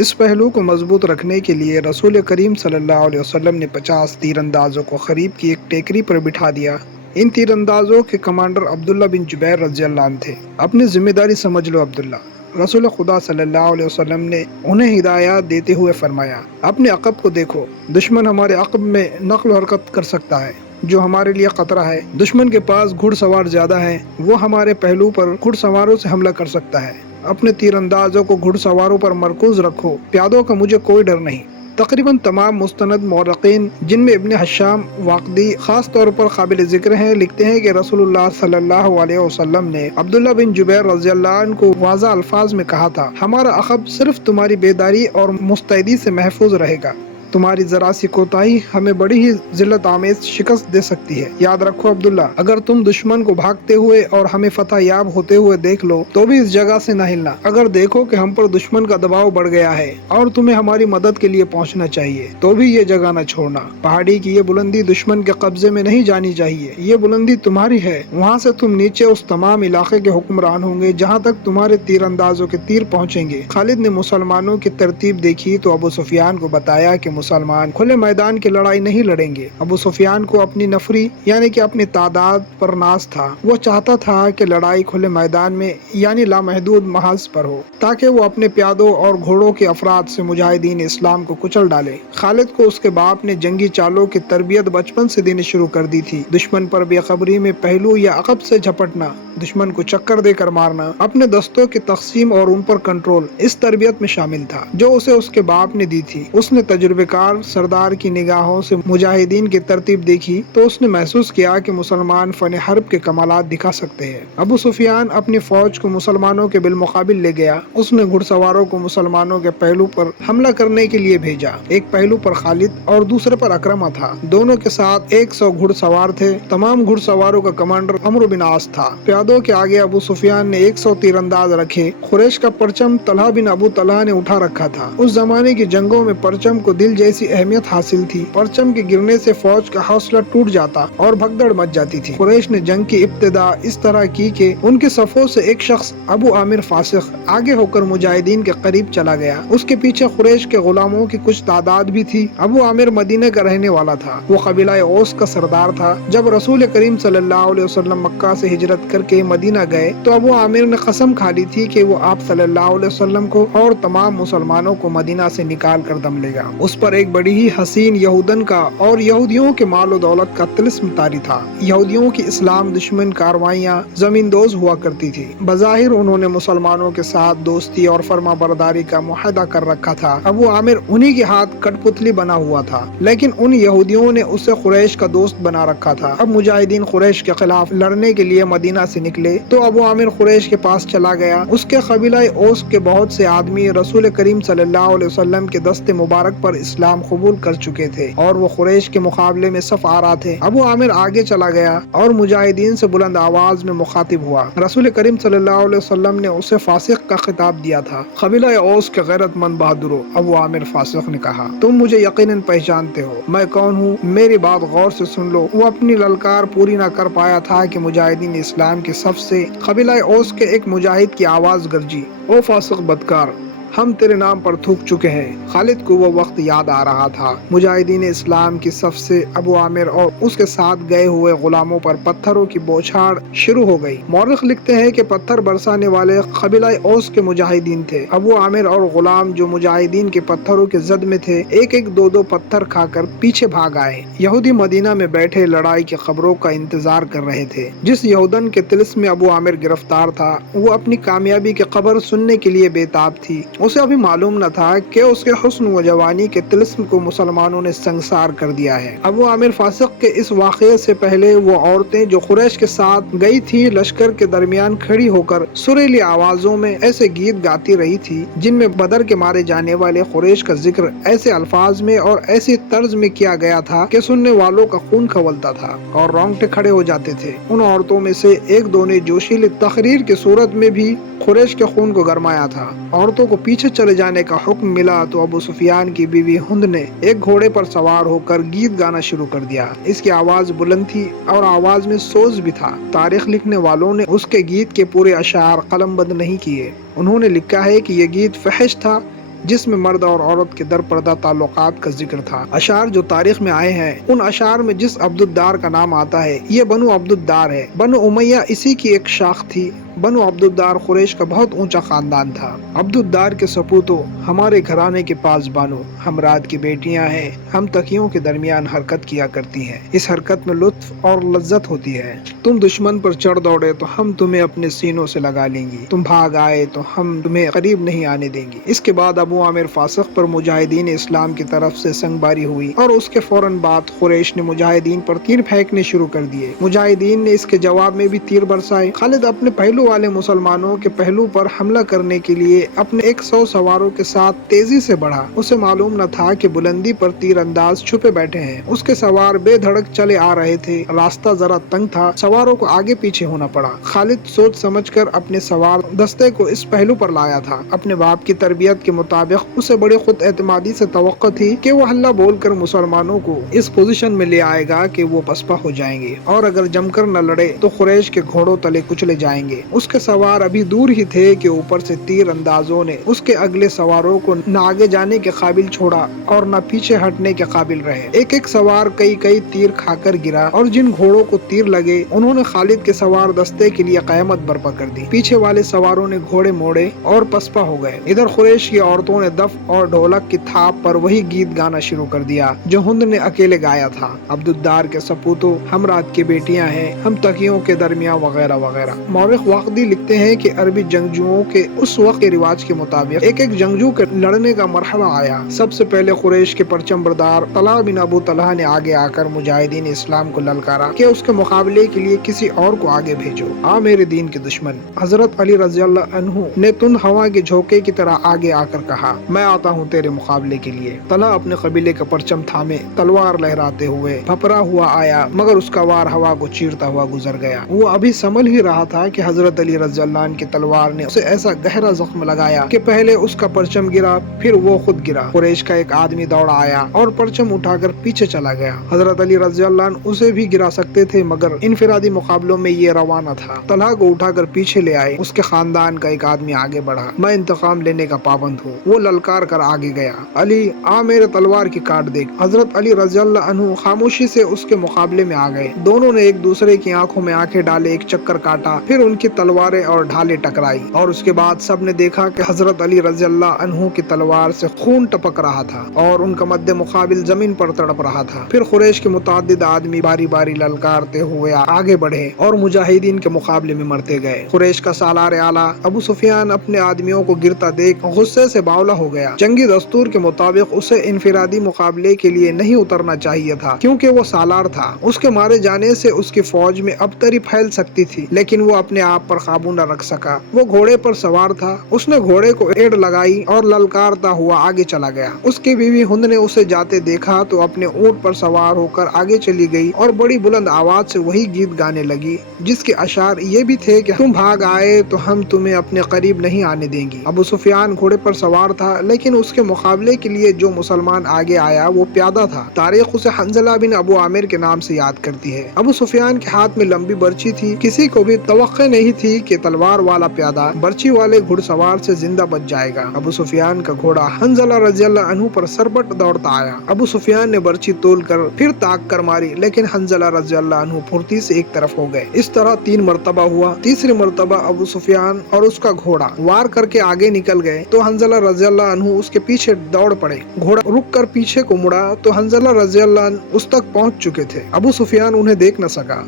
اس پہلو کو مضبوط رکھنے کے لیے رسول کریم صلی اللہ علیہ وسلم نے 50 تیر اندازوں کو قریب کی ایک ٹیکری پر بٹھا دیا۔ ان تیر اندازوں کے کمانڈر عبداللہ بن جبیر رضی اللہ عنہ تھے۔ اپنی ذمہ داری سمجھ لو عبداللہ۔ رسول خدا صلی اللہ علیہ وسلم نے انہیں ہدایات دیتے ہوئے فرمایا، اپنے عقب کو دیکھو، دشمن ہمارے عقب میں نقل و حرکت کر سکتا ہے، جو ہمارے لیے خطرہ ہے۔ دشمن کے پاس گھڑ سوار زیادہ ہیں، وہ ہمارے پہلو پر گھڑ سواروں سے حملہ کر سکتا ہے۔ اپنے تیر اندازوں کو گھڑ سواروں پر مرکوز رکھو، پیادوں کا مجھے کوئی ڈر نہیں۔ تقریباً تمام مستند مورخین، جن میں ابن حشام واقدی خاص طور پر قابل ذکر ہیں، لکھتے ہیں کہ رسول اللہ صلی اللہ علیہ وسلم نے عبداللہ بن جبیر رضی اللہ عنہ کو واضح الفاظ میں کہا تھا، ہمارا عقب صرف تمہاری بیداری اور مستعدی سے محفوظ رہے گا۔ تمہاری ذرا سی کوتاہی ہمیں بڑی ہی ذلت آمیز شکست دے سکتی ہے۔ یاد رکھو عبداللہ، اگر تم دشمن کو بھاگتے ہوئے اور ہمیں فتح یاب ہوتے ہوئے دیکھ لو تو بھی اس جگہ سے نہ ہلنا۔ اگر دیکھو کہ ہم پر دشمن کا دباؤ بڑھ گیا ہے اور تمہیں ہماری مدد کے لیے پہنچنا چاہیے تو بھی یہ جگہ نہ چھوڑنا۔ پہاڑی کی یہ بلندی دشمن کے قبضے میں نہیں جانی چاہیے، یہ بلندی تمہاری ہے۔ وہاں سے تم نیچے اس تمام علاقے کے حکمران ہوں گے جہاں تک تمہارے تیر اندازوں کے تیر پہنچیں گے۔ خالد نے مسلمانوں کی ترتیب دیکھی تو ابو سفیان کو بتایا کہ مسلمان کھلے میدان کی لڑائی نہیں لڑیں گے۔ ابو سفیان کو اپنی نفری یعنی کہ اپنی تعداد پر ناز تھا۔ وہ چاہتا تھا کہ لڑائی کھلے میدان میں یعنی لامحدود محاذ پر ہو تاکہ وہ اپنے پیادوں اور گھوڑوں کے افراد سے مجاہدین اسلام کو کچل ڈالے۔ خالد کو اس کے باپ نے جنگی چالوں کی تربیت بچپن سے دینی شروع کر دی تھی۔ دشمن پر بے خبری میں پہلو یا عقب سے جھپٹنا، دشمن کو چکر دے کر مارنا، اپنے دستوں کی تقسیم اور ان پر کنٹرول اس تربیت میں شامل تھا جو اسے اس کے باپ نے دی تھی۔ اس نے تجربہ کار سردار کی نگاہوں سے مجاہدین کی ترتیب دیکھی تو اس نے محسوس کیا کہ مسلمان فن حرب کے کمالات دکھا سکتے ہیں۔ ابو سفیان اپنی فوج کو مسلمانوں کے بالمقابل لے گیا۔ اس نے گھڑ سواروں کو مسلمانوں کے پہلو پر حملہ کرنے کے لیے بھیجا۔ ایک پہلو پر خالد اور دوسرے پر اکرمہ تھا۔ دونوں کے ساتھ 100 گھڑ سوار تھے۔ تمام گھڑ سواروں کا کمانڈر عمرو بن عاص تھا۔ پیادوں کے آگے ابو سفیان نے 100 تیر انداز رکھے۔ قریش کا پرچم طلحہ بن ابو طلحہ نے اٹھا رکھا تھا۔ اس زمانے کی جنگوں میں پرچم کو دل جیسی اہمیت حاصل تھی۔ پرچم کے گرنے سے فوج کا حوصلہ ٹوٹ جاتا اور بھگدڑ مچ جاتی تھی۔ قریش نے جنگ کی ابتدا اس طرح کی کہ ان کے صفوں سے ایک شخص ابو عامر فاسق آگے ہو کر مجاہدین کے قریب چلا گیا۔ اس کے پیچھے قریش کے غلاموں کی کچھ تعداد بھی تھی۔ ابو عامر مدینے کا رہنے والا تھا۔ وہ قبیلہ اوس کا سردار تھا۔ جب رسول کریم صلی اللہ علیہ وسلم مکہ سے ہجرت کر کے مدینہ گئے تو ابو عامر نے قسم کھا لی تھی کہ وہ آپ صلی اللہ علیہ وسلم کو اور تمام مسلمانوں کو مدینہ سے نکال کر دم لے گا۔ اس پر ایک بڑی ہی حسین یہودن کا اور یہودیوں کے مال و دولت کا طلسم طاری تھا۔ یہودیوں کی اسلام دشمن کاروائیاں زمین دوز ہوا کرتی تھی۔ بظاہر انہوں نے مسلمانوں کے ساتھ دوستی اور فرما برداری کا معاہدہ کر رکھا تھا۔ ابو عامر انہی کے ہاتھ کٹ پتلی بنا ہوا تھا، لیکن ان یہودیوں نے اسے قریش کا دوست بنا رکھا تھا۔ اب مجاہدین قریش کے خلاف لڑنے کے لیے مدینہ سے نکلے تو ابو عامر قریش کے پاس چلا گیا۔ اس کے قبیلہ اوس کے بہت سے آدمی رسول کریم صلی اللہ علیہ وسلم کے دست مبارک پر اسلام قبول کر چکے تھے اور وہ قریش کے مقابلے میں صف آرا تھے۔ ابو عامر آگے چلا گیا اور مجاہدین سے بلند آواز میں مخاطب ہوا۔ رسول کریم صلی اللہ علیہ وسلم نے اسے فاسق کا خطاب دیا تھا۔ قبیلہ اوس کے غیرت مند بہادروں، ابو عامر فاسق نے کہا، تم مجھے یقیناً پہچانتے ہو، میں کون ہوں؟ میری بات غور سے سن لو۔ وہ اپنی للکار پوری نہ کر پایا تھا کہ مجاہدین اسلام کی صف سے قبیلہ اوس کے ایک مجاہد کی آواز گرجی، او فاسق بدکار، ہم تیرے نام پر تھوک چکے ہیں۔ خالد کو وہ وقت یاد آ رہا تھا۔ مجاہدین اسلام کی صف سے ابو عامر اور اس کے ساتھ گئے ہوئے غلاموں پر پتھروں کی بوچھاڑ شروع ہو گئی۔ مورخ لکھتے ہیں کہ پتھر برسانے والے قبیلہ اوس کے مجاہدین تھے۔ ابو عامر اور غلام جو مجاہدین کے پتھروں کے زد میں تھے، ایک ایک دو دو پتھر کھا کر پیچھے بھاگ آئے۔ یہودی مدینہ میں بیٹھے لڑائی کی خبروں کا انتظار کر رہے تھے۔ جس یہودن کے طلسم میں ابو عامر گرفتار تھا، وہ اپنی کامیابی کی خبر سننے کے لیے بےتاب تھی۔ اسے ابھی معلوم نہ تھا کہ اس کے حسن و جوانی کے طلسم کو مسلمانوں نے سنگسار کر دیا ہے۔ ابو عامر فاسق کے اس واقعے سے پہلے وہ عورتیں جو قریش کے ساتھ گئی تھی لشکر کے درمیان کھڑی ہو کر سریلی آوازوں میں ایسے گیت گاتی رہی تھی جن میں بدر کے مارے جانے والے قریش کا ذکر ایسے الفاظ میں اور ایسی طرز میں کیا گیا تھا کہ سننے والوں کا خون کھولتا تھا اور رونگٹے کھڑے ہو جاتے تھے۔ ان عورتوں میں سے ایک دو نے جوشیلی تقریر کی صورت میں بھی قریش کے خون کو گرمایا تھا۔ عورتوں کو پیچھے چلے جانے کا حکم ملا تو ابو سفیان کی بیوی ہند نے ایک گھوڑے پر سوار ہو کر گیت گانا شروع کر دیا۔ اس کی آواز بلند تھی اور آواز میں سوز بھی تھا۔ تاریخ لکھنے والوں نے اس کے گیت کے پورے اشعار قلم بند نہیں کیے۔ انہوں نے لکھا ہے کہ یہ گیت فحش تھا، جس میں مرد اور عورت کے در پردہ تعلقات کا ذکر تھا۔ اشعار جو تاریخ میں آئے ہیں، ان اشعار میں جس عبد الدار کا نام آتا ہے یہ بنو عبد الدار ہے۔ بنو امیہ اسی کی ایک شاخ تھی۔ بنو عبد الدار قریش کا بہت اونچا خاندان تھا۔ عبد الدار کے سپوتو، ہمارے گھرانے کے پاس بانو، ہم رات کی بیٹیاں ہیں، ہم تکیوں کے درمیان حرکت کیا کرتی ہیں، اس حرکت میں لطف اور لذت ہوتی ہے۔ تم دشمن پر چڑھ دوڑے تو ہم تمہیں اپنے سینوں سے لگا لیں گی، تم بھاگ آئے تو ہم تمہیں قریب نہیں آنے دیں گے۔ اس کے بعد ابو عامر فاسق پر مجاہدین اسلام کی طرف سے سنگباری ہوئی اور اس کے فوراً بعد قریش نے مجاہدین پر تیر پھینکنے شروع کر دیے۔ مجاہدین نے اس کے جواب میں بھی تیر برسائے۔ خالد اپنے پہلو والے مسلمانوں کے پہلو پر حملہ کرنے کے لیے اپنے 100 سواروں کے ساتھ تیزی سے بڑھا۔ اسے معلوم نہ تھا کہ بلندی پر تیر انداز چھپے بیٹھے ہیں۔ اس کے سوار بے دھڑک چلے آ رہے تھے، راستہ ذرا تنگ تھا، سواروں کو آگے پیچھے ہونا پڑا۔ خالد سوچ سمجھ کر اپنے سوار دستے کو اس پہلو پر لایا تھا۔ اپنے باپ کی تربیت کے مطابق اسے بڑی خود اعتمادی سے توقع تھی کہ وہ ہلہ بول کر مسلمانوں کو اس پوزیشن میں لے آئے گا کہ وہ پسپا ہو جائیں گے، اور اگر جم کر نہ لڑے تو قریش کے گھوڑوں تلے کچلے جائیں گے۔ اس کے سوار ابھی دور ہی تھے کہ اوپر سے تیر اندازوں نے اس کے اگلے سواروں کو نہ آگے جانے کے قابل چھوڑا اور نہ پیچھے ہٹنے کے قابل رہے۔ ایک ایک سوار کئی تیر کھا کر گرا، اور جن گھوڑوں کو تیر لگے انہوں نے خالد کے سوار دستے کے لیے قیامت برپا کر دی۔ پیچھے والے سواروں نے گھوڑے موڑے اور پسپا ہو گئے۔ ادھر قریش کی عورتوں نے دف اور ڈھولک کی تھاپ پر وہی گیت گانا شروع کر دیا جو ہند نے اکیلے گایا تھا: عبد الدار کے سپوتو، ہم رات کی بیٹیاں ہیں، ہم تکیوں کے درمیان، وغیرہ وغیرہ۔ مورخ واقدی لکھتے ہیں کہ عربی جنگجوؤں کے اس وقت کے رواج کے مطابق ایک جنگجو کے لڑنے کا مرحلہ آیا۔ سب سے پہلے قریش کے پرچم بردار طلحہ بن ابو طلحہ نے آگے آ کر مجاہدین اسلام کو للکارا کہ اس کے مقابلے کے لیے کسی اور کو آگے بھیجو۔ آ میرے دین کے دشمن! حضرت علی رضی اللہ عنہ نے تند ہوا کے جھونکے کی طرح آگے آ کر کہا، میں آتا ہوں تیرے مقابلے کے لیے۔ طلحہ اپنے قبیلے کا پرچم تھامے تلوار لہراتے ہوئے پھپرا ہوا آیا، مگر اس کا وار ہوا کو چیرتا ہوا گزر گیا۔ وہ ابھی سنبھل ہی رہا تھا کہ حضرت علی رضی اللہ عنہ کی تلوار نے اسے ایسا گہرا زخم لگایا کہ پہلے اس کا پرچم گرا، پھر وہ خود گرا۔ قریش کا ایک آدمی دوڑا آیا اور پرچم اٹھا کر پیچھے چلا گیا۔ حضرت علی رضی اللہ عنہ اسے بھی گرا سکتے تھے، مگر انفرادی مقابلوں میں یہ روا نہ تھا۔ طلحہ کو اٹھا کر پیچھے لے آئے۔ اس کے خاندان کا ایک آدمی آگے بڑھا، میں انتقام لینے کا پابند ہوں، وہ للکار کر آگے گیا، علی آ میرے تلوار کی کاٹ دیکھ۔ حضرت علی رضی اللہ عنہ خاموشی سے اس کے مقابلے میں آ گئے۔ دونوں نے ایک دوسرے کی آنکھوں میں آنکھیں ڈالے، ایک چکر کاٹا، پھر ان کی تلواریں اور ڈھالیں ٹکرائی، اور اس کے بعد سب نے دیکھا کہ حضرت علی رضی اللہ عنہ کی تلوار سے خون ٹپک رہا تھا اور ان کا مد مقابل زمین پر تڑپ رہا تھا۔ پھر قریش کے متعدد آدمی باری باری للکارتے ہوئے آگے بڑھے اور مجاہدین کے مقابلے میں مرتے گئے۔ قریش کا سالار اعلیٰ ابو سفیان اپنے آدمیوں کو گرتا دیکھ غصے سے باولا ہو گیا۔ جنگی دستور کے مطابق اسے انفرادی مقابلے کے لیے نہیں اترنا چاہیے تھا، کیونکہ وہ سالار تھا۔ اس کے مارے جانے سے اس کی فوج میں ابتری پھیل سکتی تھی، لیکن وہ اپنے آپ پر قابو نہ رکھ سکا۔ وہ گھوڑے پر سوار تھا، اس نے گھوڑے کو ایڑ لگائی اور للکارتا ہوا آگے چلا گیا۔ اس کی بیوی ہند نے اسے جاتے دیکھا تو اپنے اونٹ پر سوار ہو کر آگے چلی گئی اور بڑی بلند آواز سے وہی گیت گانے لگی جس کے اشعار یہ بھی تھے کہ تم بھاگ آئے تو ہم تمہیں اپنے قریب نہیں آنے دیں گی۔ ابو سفیان گھوڑے پر سوار تھا، لیکن اس کے مقابلے کے لیے جو مسلمان آگے آیا وہ پیادہ تھا۔ تاریخ اسے حنظلہ بن ابو عامر کے نام سے یاد کرتی ہے۔ ابو سفیان کے ہاتھ میں لمبی برچی تھی، کسی کو بھی توقع نہیں تھی کہ تلوار والا پیادہ برچی والے گھڑ سوار سے زندہ بچ جائے گا۔ ابو سفیان کا گھوڑا حنظلہ رضی اللہ عنہ پر سربٹ دوڑتا آیا۔ ابو سفیان نے برچی تول کر پھر تاک کر ماری، لیکن حنظلہ رضی اللہ عنہ پھرتی سے ایک طرف ہو گئے۔ اس طرح 3 مرتبہ ہوا۔ تیسری مرتبہ ابو سفیان اور اس کا گھوڑا وار کر کے آگے نکل گئے تو حنظلہ رضی اللہ عنہ اس کے پیچھے دوڑ پڑے۔ گھوڑا رک کر پیچھے کو مڑا تو حنظلہ رضی اللہ عنہ اس تک پہنچ چکے تھے۔ ابو سفیان انہیں دیکھ نہ سکا۔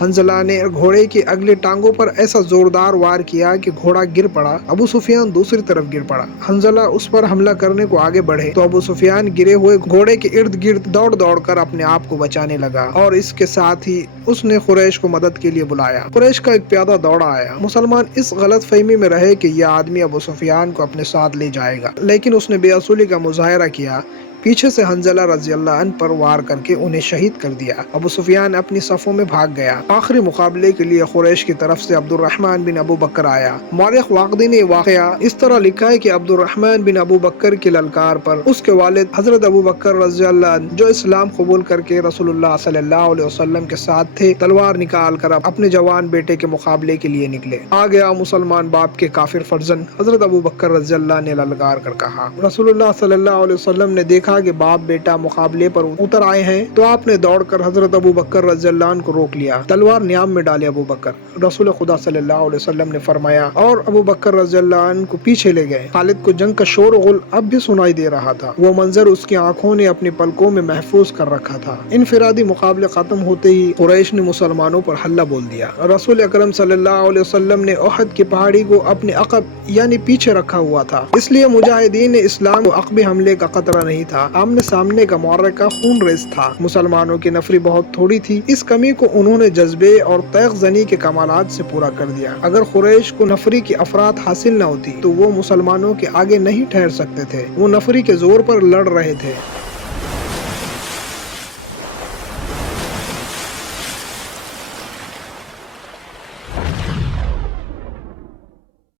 حنظلہ نے گھوڑے کی اگلی ٹانگوں پر ایسا زوردار وار کیا کہ گھوڑا گر پڑا۔ ابو سفیان دوسری طرف گر پڑا۔ حنظلہ اس پر حملہ کرنے کو آگے بڑھے تو ابو سفیان گرے ہوئے گھوڑے کے ارد گرد دوڑ دوڑ کر اپنے آپ کو بچانے لگا، اور اس کے ساتھ ہی اس نے قریش کو مدد کے لیے بلایا۔ قریش کا ایک پیادہ دوڑا آیا۔ مسلمان اس غلط فہمی میں رہے کہ یہ آدمی ابو سفیان کو اپنے ساتھ لے جائے گا، لیکن اس نے بے اصولی کا مظاہرہ کیا پیچھے سے حنزلہ رضی اللہ عنہ پر وار کر کے انہیں شہید کر دیا۔ ابو سفیان اپنی صفوں میں بھاگ گیا۔ آخری مقابلے کے لیے قریش کی طرف سے عبد الرحمن بن ابو بکر آیا۔ مورخ واقدی نے واقعہ اس طرح لکھا ہے کہ عبد الرحمن بن ابو بکر کی للکار پر اس کے والد حضرت ابو بکر رضی اللہ عنہ جو اسلام قبول کر کے رسول اللہ صلی اللہ علیہ وسلم کے ساتھ تھے، تلوار نکال کر اپنے جوان بیٹے کے مقابلے کے لیے نکلے۔ آ گیا مسلمان باپ کے کافر فرزند حضرت ابو بکر رضی اللہ نے للکار کر کہا۔ رسول اللہ صلی اللہ علیہ وسلم نے دیکھا کہ باپ بیٹا مقابلے پر اتر آئے ہیں تو آپ نے دوڑ کر حضرت ابو بکر رضی اللہ عنہ کو روک لیا، تلوار نیام میں ڈالے ابو بکر۔ رسول خدا صلی اللہ علیہ وسلم نے فرمایا اور ابو بکر رضی اللہ عنہ کو پیچھے لے گئے۔ خالد کو جنگ کا شور و غل اب بھی سنائی دے رہا تھا، وہ منظر اس کی آنکھوں نے اپنی پلکوں میں محفوظ کر رکھا تھا۔ انفرادی مقابلے ختم ہوتے ہی قریش نے مسلمانوں پر حلہ بول دیا۔ رسول اکرم صلی اللہ علیہ وسلم نے احد کی پہاڑی کو اپنے عقب یعنی پیچھے رکھا ہوا تھا، اس لیے مجاہدین اسلام کو عقبی حملے کا خطرہ نہیں تھا۔ آمنے سامنے کا معرکہ خون ریز تھا۔ مسلمانوں کی نفری بہت تھوڑی تھی، اس کمی کو انہوں نے جذبے اور تیغ زنی کے کمالات سے پورا کر دیا۔ اگر قریش کو نفری کی افراد حاصل نہ ہوتی تو وہ مسلمانوں کے آگے نہیں ٹھہر سکتے تھے، وہ نفری کے زور پر لڑ رہے تھے۔